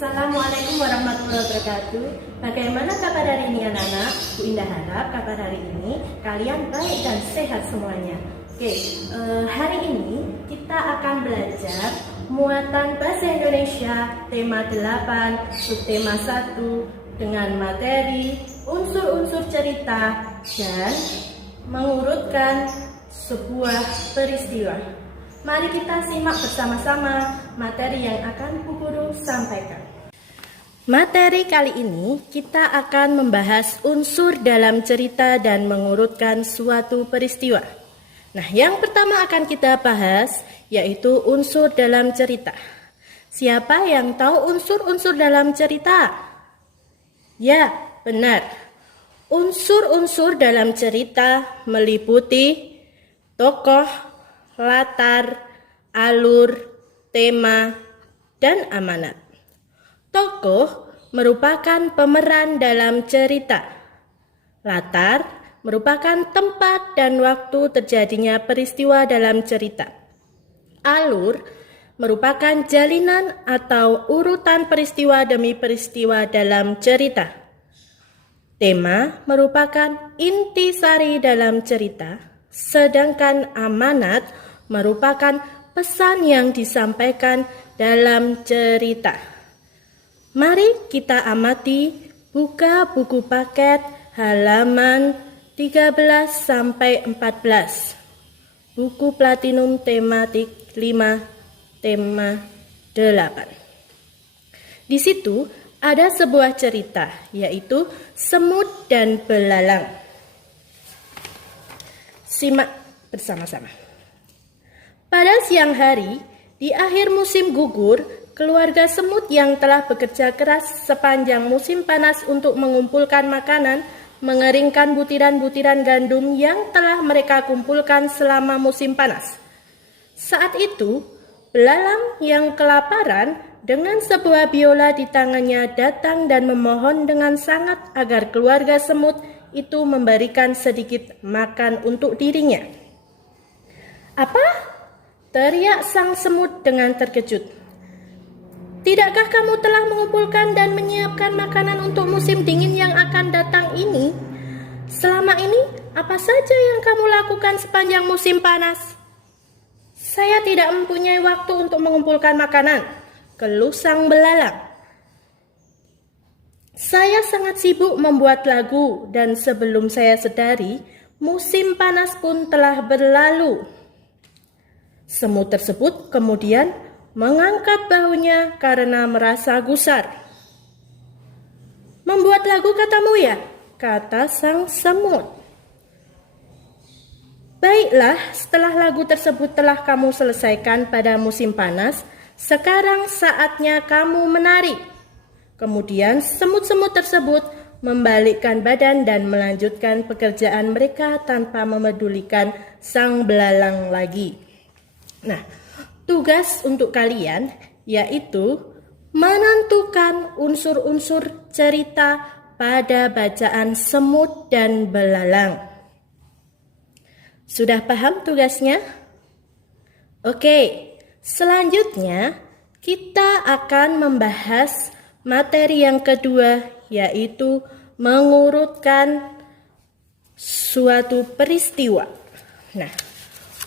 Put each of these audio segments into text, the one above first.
Assalamualaikum warahmatullahi wabarakatuh. Bagaimana kabar hari ini anak-anak? Bu Indah harap kabar hari ini kalian baik dan sehat semuanya. Oke, hari ini kita akan belajar muatan bahasa Indonesia tema 8, subtema 1 dengan materi unsur-unsur cerita dan mengurutkan sebuah peristiwa. Mari kita simak bersama-sama materi yang akan Bu Guru sampaikan. Materi kali ini kita akan membahas unsur dalam cerita dan mengurutkan suatu peristiwa. Nah, yang pertama akan kita bahas yaitu unsur dalam cerita. Siapa yang tahu unsur-unsur dalam cerita? Ya, benar. Unsur-unsur dalam cerita meliputi tokoh, latar, alur, tema, dan amanat. Tokoh merupakan pemeran dalam cerita. Latar merupakan tempat dan waktu terjadinya peristiwa dalam cerita. Alur merupakan jalinan atau urutan peristiwa demi peristiwa dalam cerita. Tema merupakan intisari dalam cerita, sedangkan amanat merupakan pesan yang disampaikan dalam cerita. Mari kita amati buka buku paket halaman 13 sampai 14. Buku Platinum tematik 5 tema 8. Di situ ada sebuah cerita yaitu semut dan belalang. Simak bersama-sama. Pada siang hari, di akhir musim gugur, keluarga semut yang telah bekerja keras sepanjang musim panas untuk mengumpulkan makanan, mengeringkan butiran-butiran gandum yang telah mereka kumpulkan selama musim panas. Saat itu, belalang yang kelaparan dengan sebuah biola di tangannya datang dan memohon dengan sangat agar keluarga semut itu memberikan sedikit makan untuk dirinya. Apa? Teriak sang semut dengan terkejut. Tidakkah kamu telah mengumpulkan dan menyiapkan makanan untuk musim dingin yang akan datang ini? Selama ini, apa saja yang kamu lakukan sepanjang musim panas? Saya tidak mempunyai waktu untuk mengumpulkan makanan, keluh sang belalang. Saya sangat sibuk membuat lagu dan sebelum saya sadari, musim panas pun telah berlalu. Semut tersebut kemudian mengangkat bahunya karena merasa gusar. Membuat lagu katamu ya? Kata sang semut. Baiklah, setelah lagu tersebut telah kamu selesaikan pada musim panas, sekarang saatnya kamu menari. Kemudian semut-semut tersebut membalikkan badan dan melanjutkan pekerjaan mereka tanpa memedulikan sang belalang lagi. Nah, tugas untuk kalian yaitu menentukan unsur-unsur cerita pada bacaan semut dan belalang. Sudah paham tugasnya? Oke, selanjutnya kita akan membahas materi yang kedua yaitu mengurutkan suatu peristiwa. Nah,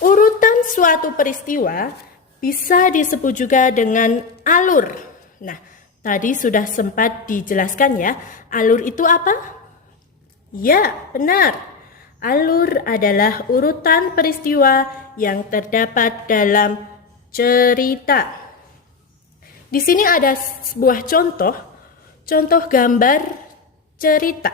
urutan suatu peristiwa bisa disebut juga dengan alur. Nah, tadi sudah sempat dijelaskan ya, alur itu apa? Ya, benar. Alur adalah urutan peristiwa yang terdapat dalam cerita. Di sini ada sebuah contoh gambar cerita.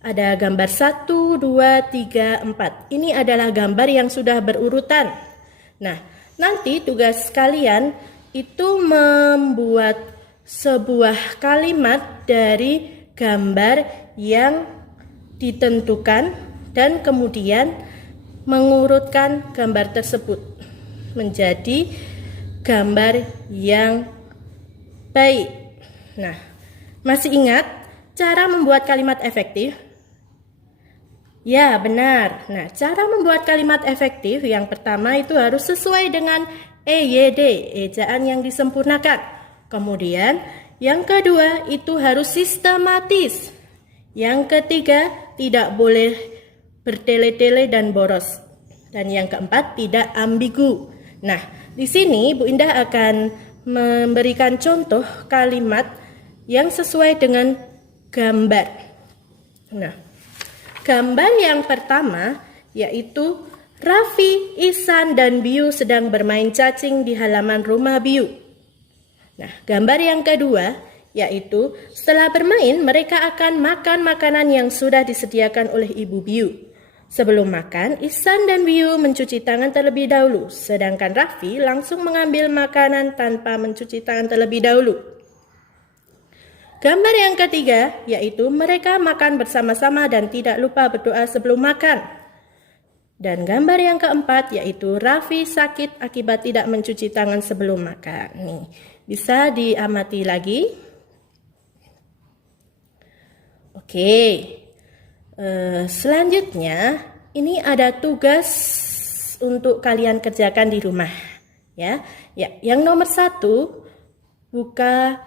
Ada gambar 1, 2, 3, 4. Ini adalah gambar yang sudah berurutan. Nah, nanti tugas kalian itu membuat sebuah kalimat dari gambar yang ditentukan dan kemudian mengurutkan gambar tersebut menjadi gambar yang baik. Nah, masih ingat cara membuat kalimat efektif? Ya, benar. Nah, cara membuat kalimat efektif yang pertama itu harus sesuai dengan EYD, ejaan yang disempurnakan. Kemudian, Yang kedua, itu harus sistematis. Yang ketiga, tidak boleh bertele-tele dan boros. Dan yang keempat, tidak ambigu. Nah, di sini Bu Indah akan memberikan contoh kalimat yang sesuai dengan gambar. Nah, gambar yang pertama yaitu Raffi, Ihsan, dan Biu sedang bermain cacing di halaman rumah Biu. Nah, gambar yang kedua yaitu setelah bermain mereka akan makan makanan yang sudah disediakan oleh Ibu Biu. Sebelum makan, Ihsan dan Biu mencuci tangan terlebih dahulu, sedangkan Raffi langsung mengambil makanan tanpa mencuci tangan terlebih dahulu. Gambar yang ketiga yaitu mereka makan bersama-sama dan tidak lupa berdoa sebelum makan. Dan gambar yang keempat yaitu Raffi sakit akibat tidak mencuci tangan sebelum makan. Nih, bisa diamati lagi. Oke. Selanjutnya ini ada tugas untuk kalian kerjakan di rumah. Ya, yang nomor 1, buka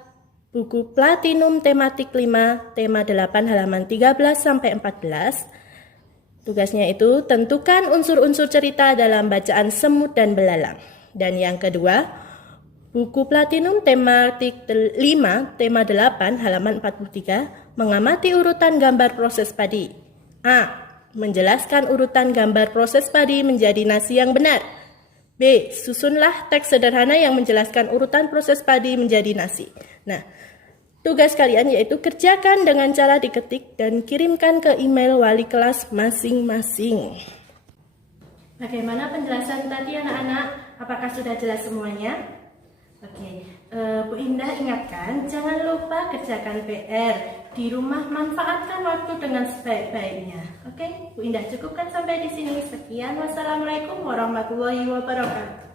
buku Platinum tematik 5, tema 8 halaman 13 sampai 14. Tugasnya itu tentukan unsur-unsur cerita dalam bacaan semut dan belalang. Dan yang kedua, buku Platinum tematik 5, tema 8 halaman 43, mengamati urutan gambar proses padi. A. Menjelaskan urutan gambar proses padi menjadi nasi yang benar. B. Susunlah teks sederhana yang menjelaskan urutan proses padi menjadi nasi. Nah, tugas kalian yaitu kerjakan dengan cara diketik dan kirimkan ke email wali kelas masing-masing. Bagaimana penjelasan tadi anak-anak? Apakah sudah jelas semuanya? Oke, Bu Indah ingatkan, jangan lupa kerjakan PR. Di rumah manfaatkan waktu dengan sebaik-baiknya. Oke, Bu Indah cukupkan sampai di sini. Sekian, wassalamualaikum warahmatullahi wabarakatuh.